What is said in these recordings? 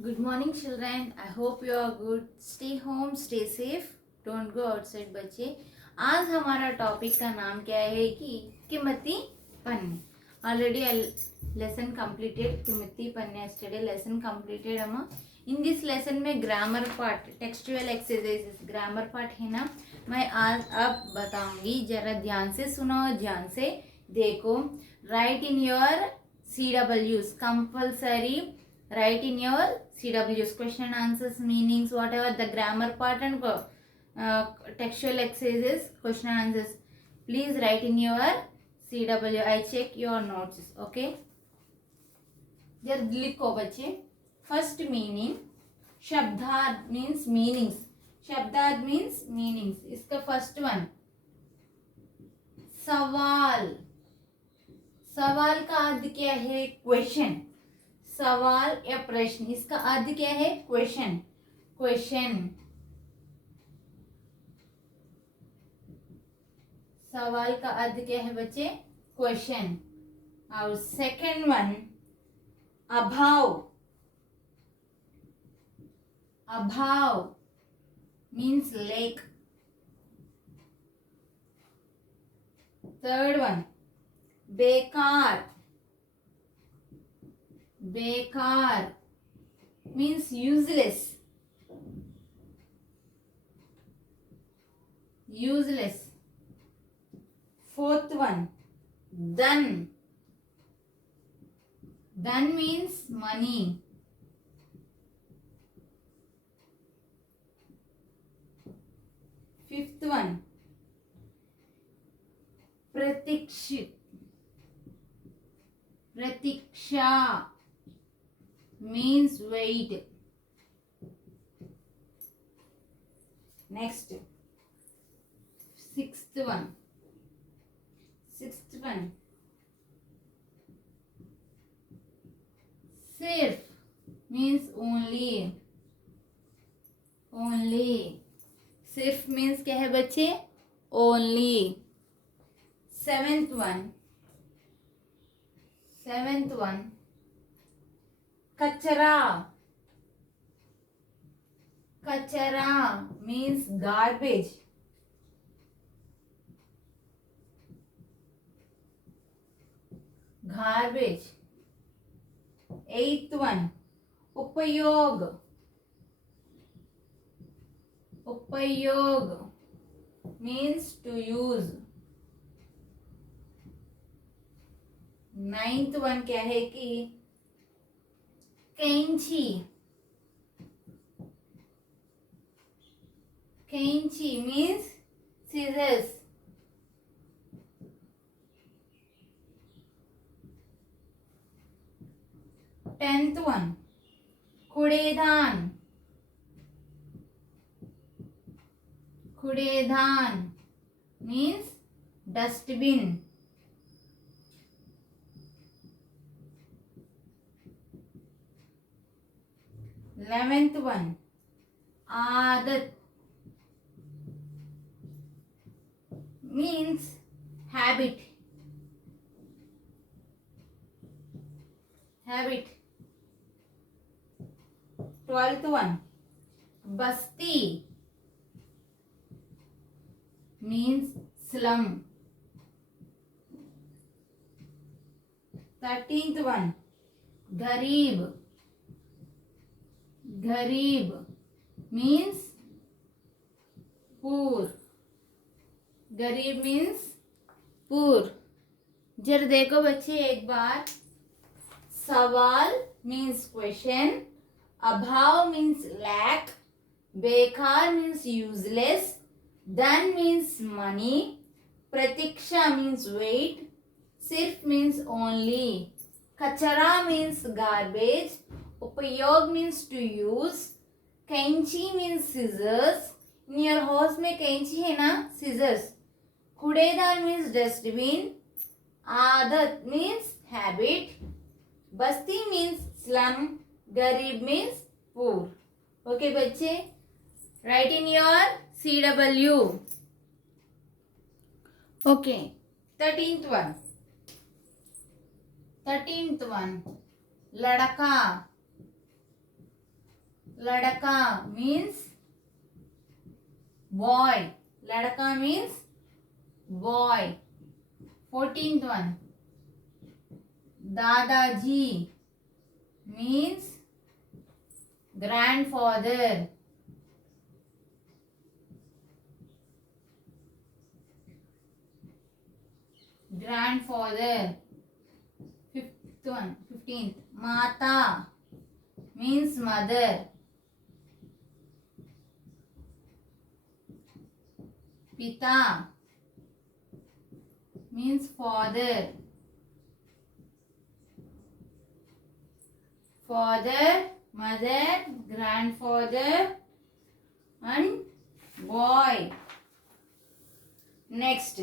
Good morning, children. I hope you are good. Stay home, stay safe. Don't go outside, बच्चे. आज हमारा topic का नाम क्या है कि कीमती पन्ने. Already a lesson completed. कीमती पन्ने yesterday lesson completed अम्मा. In this lesson में grammar part, textual exercises, grammar part है ना. मैं आज अब बताऊंगी. जरा ध्यान से सुनो, ध्यान से देखो. Write in your CWs. Compulsory. Write in your CWs, question and answers, meanings, whatever the grammar part and textual exercises, question and answers. Please write in your CW. I check your notes. Okay. जर लिखो बच्चे. First meaning. शब्दार्थ means meanings. शब्दार्थ means meanings. इसका first one. सवाल. सवाल का अर्थ क्या है? Question. सवाल या प्रश्न. इसका अर्थ क्या है? क्वेश्चन. क्वेश्चन. सवाल का अर्थ क्या है बच्चे? क्वेश्चन. और सेकंड वन अभाव. अभाव मीन्स लेक. थर्ड वन बेकार. बेकार means useless. Useless. Fourth one done. Done means money. Fifth one प्रतीक्षित. प्रतीक्षा means wait. Next, sixth one सिर्फ means only. सिर्फ means क्या है बच्चे? only. seventh one कचरा. कचरा means garbage. eighth one उपयोग. means to use. ninth one क्या है कि कैंची. कैंची means scissors. tenth one कूड़ेदान. means dustbin. 11th one आदत means habit. 12th one बस्ती means slum. 13th one गरीब means poor. गरीब means poor. जरा देखो बच्चे एक बार. सवाल means question. अभाव means lack. बेकार means useless. done means money. प्रतीक्षा means wait. सिर्फ means only. कचरा means garbage. उपयोग means to use. कैंची means scissors. in your house में कैंची है ना? scissors. कूड़ेदान means dustbin. आदत means habit. बस्ती means slum. गरीब means poor. okay बच्चे, write in your CW. okay. 13th one लड़का. लड़का मीन्स बॉय, लड़का मीन्स बॉय। 14th one, दादाजी मीन्स ग्रैंडफादर। ग्रैंडफादर। 15th, माता means mother। पिता means father। father, mother, grandfather and boy। next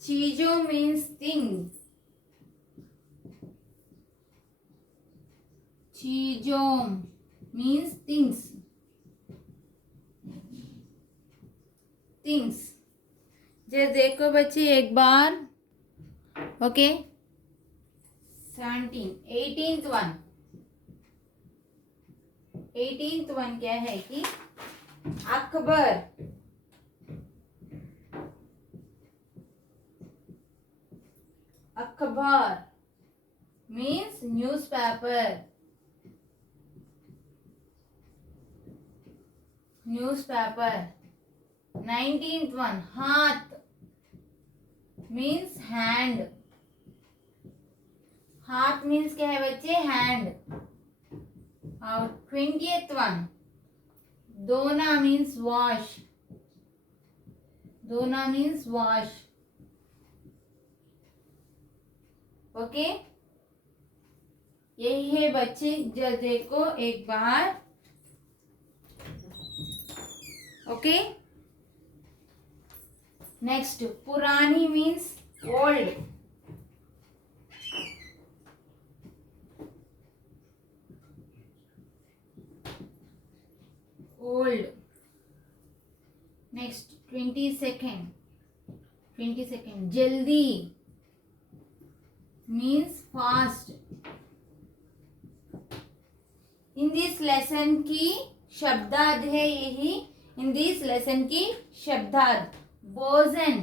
चीजों means things। चीजों means things। जब देखो बच्चे एक बार, ओके। 18th वन क्या है कि Akbar means newspaper. 19th one हाथ मीन्स हैंड। हाथ मीन्स क्या है बच्चे? हैंड। और 20th वन धोना मीन्स वॉश। ओके, यही है बच्चे। जब देखो एक बार, ओके। नेक्स्ट पुरानी मीन्स ओल्ड। नेक्स्ट 22nd जल्दी means fast. In this lesson की शब्दार्थ है यही। इन दिस लेसन की शब्दार्थ भोजन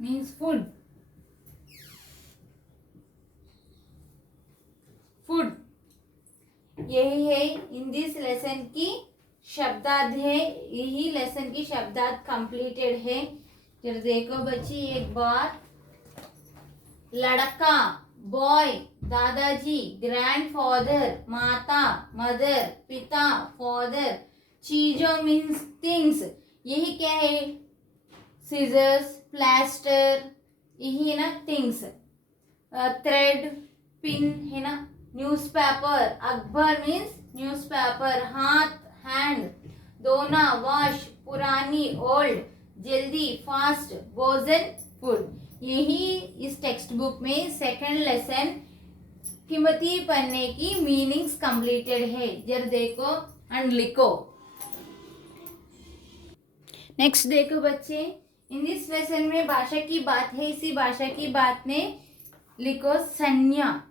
मीन्स फूड। यही है इन दिस लेसन की शब्दार्थ है। यही लेसन की शब्दार्थ कंप्लीटेड है। फिर देखो बच्ची एक बार, लड़का बॉय, दादाजी ग्रैंडफादर, माता मदर, पिता फादर, चीजों मीन्स थिंग्स। यही क्या है? सीजर्स, प्लास्टर, यही है ना थिंग्स। थ्रेड, पिन है ना। न्यूज़पेपर, अखबार मीन्स न्यूज़पेपर। हाथ हैंड। धोना वॉश, पुरानी ओल्ड, जल्दी फास्ट, भोजन फूड। यही इस टेक्स्ट बुक में सेकंड लेसन कीमती पन्ने की मीनिंग्स कंप्लीटेड है। जरा देखो एंड लिखो। नेक्स्ट देखो बच्चे, इन दिस लेसन में भाषा की बात है। इसी भाषा की बात में लिखो संज्ञा।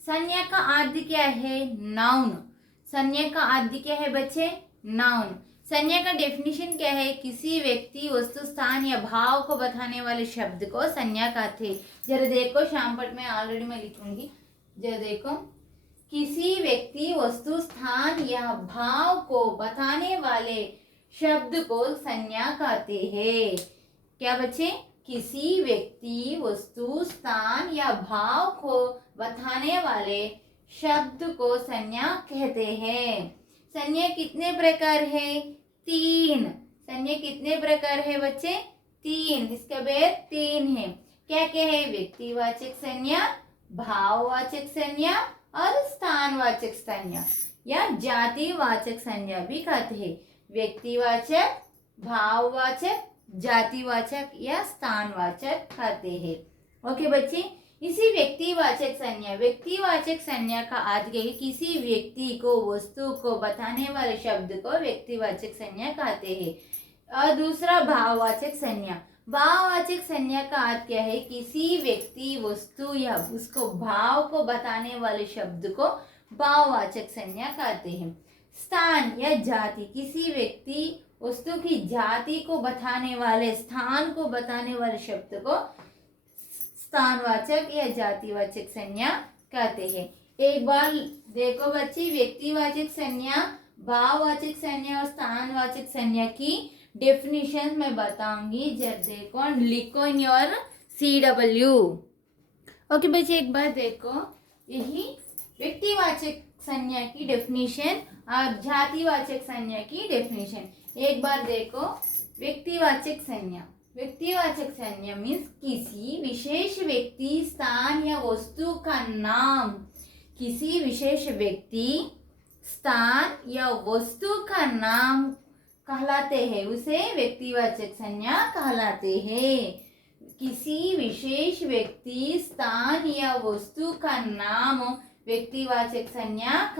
संज्ञा का आदि क्या है? नाउन। संज्ञा का आदि क्या है बच्चे? नाउन। संज्ञा का डेफिनेशन क्या है? किसी व्यक्ति, वस्तु, स्थान या भाव को बताने वाले शब्द को संज्ञा कहते हैं। जरा देखो शामपट में ऑलरेडी मैं लिखूंगी। जरा देखो, किसी व्यक्ति, वस्तु, स्थान या भाव को बताने वाले शब्द को संज्ञा कहते हैं। क्या बच्चे? किसी व्यक्ति, वस्तु, स्थान या भाव को बताने वाले शब्द को संज्ञा कहते हैं। संज्ञा कितने प्रकार है? 3। संज्ञा कितने प्रकार है बच्चे? 3। इसका भेद 3 है। क्या क्या है? व्यक्तिवाचक संज्ञा, भाववाचक संज्ञा और स्थानवाचक संज्ञा या जातिवाचक संज्ञा भी कहते हैं। व्यक्तिवाचक, भाववाचक, जातिवाचक या स्थानवाचक कहते हैं। ओके बच्चे, इसी व्यक्तिवाचक संज्ञा का अर्थ क्या है? किसी व्यक्ति को, वस्तु को बताने वाले शब्द को व्यक्तिवाचक संज्ञा कहते हैं। और दूसरा भाववाचक संज्ञा। भाववाचक संज्ञा का अर्थ क्या है? किसी व्यक्ति, वस्तु या उसको भाव को बताने वाले शब्द को भाववाचक संज्ञा कहते हैं। स्थान या जाति, किसी व्यक्ति, वस्तु की जाति को बताने वाले, स्थान को बताने वाले शब्द को स्थानवाचक या जातिवाचक संज्ञा कहते हैं। एक बार देखो बच्चे, व्यक्तिवाचक संज्ञा, भाववाचक संज्ञा और स्थानवाचक संज्ञा की डेफिनेशन मैं बताऊंगी। जब देखो, लिखो इन योर CW। ओके बच्चे, एक बार देखो, यही व्यक्तिवाचक संज्ञा की डेफिनेशन और जातिवाचक संज्ञा की डेफिनेशन। एक बार देखो, व्यक्तिवाचक संज्ञा। व्यक्तिवाचक संज्ञा मीन्स किसी विशेष व्यक्ति, स्थान या वस्तु का नाम। किसी विशेष व्यक्ति, स्थान या वस्तु का नाम कहलाते हैं, उसे व्यक्तिवाचक संज्ञा कहलाते हैं। किसी विशेष व्यक्ति, स्थान या वस्तु का नाम व्यक्तिवाचक संज्ञा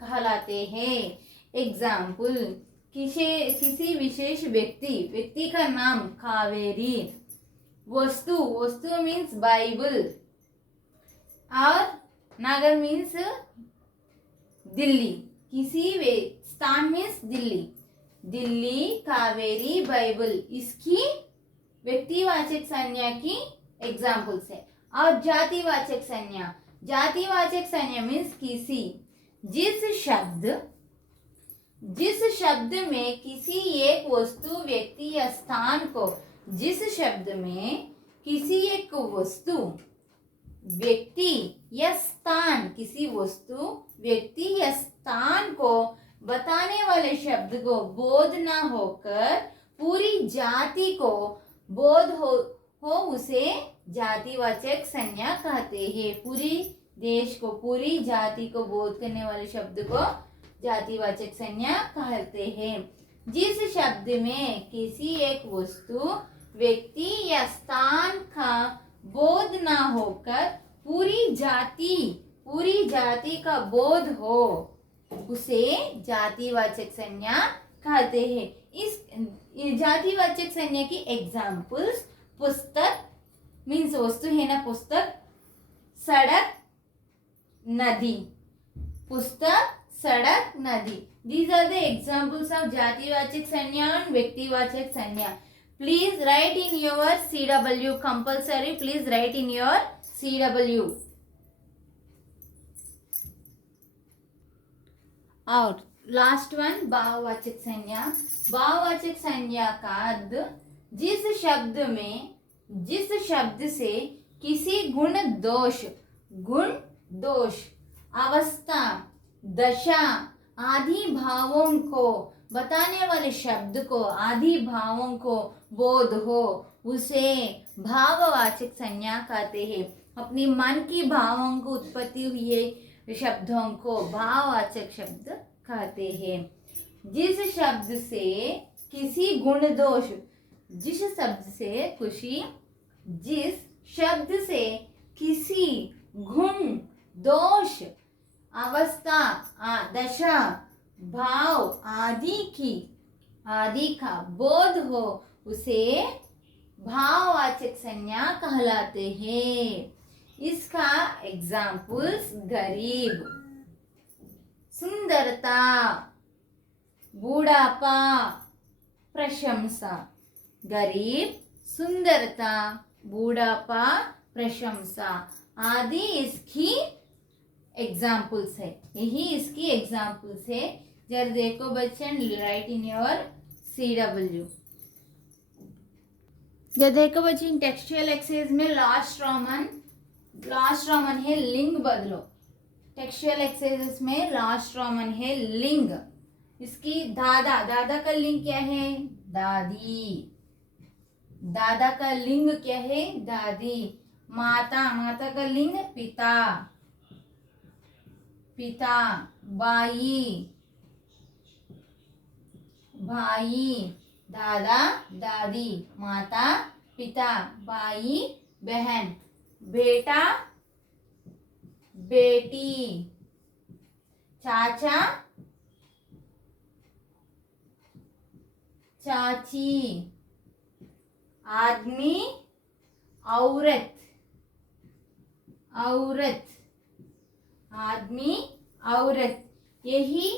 कहलाते हैं। एग्जाम्पल, किसी विशेष व्यक्ति का नाम कावेरी। वस्तु मीन्स बाइबल, और नगर मीन्स दिल्ली। स्थान मीन्स दिल्ली, कावेरी, बाइबल, इसकी व्यक्तिवाचक संज्ञा की एग्जाम्पल्स है। और जातिवाचक संज्ञा मीन्स जिस शब्द में किसी एक वस्तु, व्यक्ति या स्थान को, जिस शब्द में किसी एक वस्तु, व्यक्ति या स्थान, किसी वस्तु, व्यक्ति या स्थान को बताने वाले शब्द को बोध ना होकर पूरी जाति को बोध हो उसे जातिवाचक संज्ञा कहते हैं। पूरी देश को, पूरी जाति को बोध करने वाले शब्द को जातिवाचक संज्ञा कहते हैं। जिस शब्द में किसी एक वस्तु, व्यक्ति या स्थान का बोध ना होकर पूरी जाति का बोध हो उसे जातिवाचक संज्ञा कहते हैं। इस जातिवाचक संज्ञा की एग्जाम्पल्स, पुस्तक मीन्स वस्तु है ना, पुस्तक, सड़क, नदी। पुस्तक, सड़क, नदी। These are the examples of जातिवाचक संज्ञा and व्यक्तिवाचक संज्ञा. Please write in your CW compulsory. Please write in your CW. और लास्ट वन भाववाचक संज्ञा। भाववाचक संज्ञा का अर्थ जिस शब्द से किसी गुण दोष, अवस्था, दशा आदि भावों को बताने वाले शब्द को, आदि भावों को बोध हो उसे भाववाचक संज्ञा कहते हैं। अपनी मन की भावों को उत्पत्ति हुए शब्दों को भाववाचक शब्द कहते हैं। जिस शब्द से किसी गुण दोष, जिस शब्द से किसी गुण दोष, अवस्था, दशा, भाव आदि का बोध हो उसे भाववाचक संज्ञा कहलाते हैं। इसका एग्जाम्पल्स गरीब, सुंदरता, बूढ़ापा, प्रशंसा। गरीब, सुंदरता, बूढ़ापा, प्रशंसा आदि इसकी एग्जाम्पल्स है। यही इसकी एग्जाम्पल्स है। जरा देखो Bachchan, right in your CW। जरा देखो बच्चन, टेक्सचुअल एक्सरसाइज में लास्ट रोमन है लिंग बदलो। टेक्सचुअल एक्सरसाइज में लास्ट रोमन है लिंग। इसकी दादा का लिंग क्या है? दादी। दादा का लिंग क्या है? दादी। माता का लिंग पिता। भाई, दादा, दादी, माता, पिता, भाई, बहन। बेटा बेटी, चाचा चाची, आदमी औरत, औरत, आदमी औरत। यही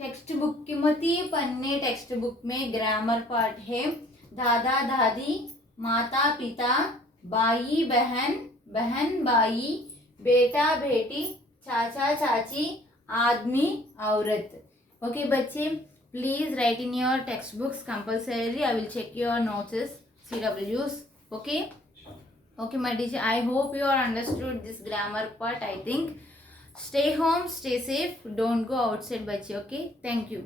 टेक्स्ट बुक किमती पन्ने टेक्स्ट बुक में ग्रामर पार्ट है। दादा दादी, माता पिता, भाई बहन, बहन भाई, बेटा बेटी, चाचा चाची, आदमी औरत। ओके बच्चे, please right in your text books compulsory. I will check your notes, CWs. Okay. Okay my teacher, I hope you are understood this grammar part. I think stay home, stay safe, don't go outside बच्चे. Okay, thank you.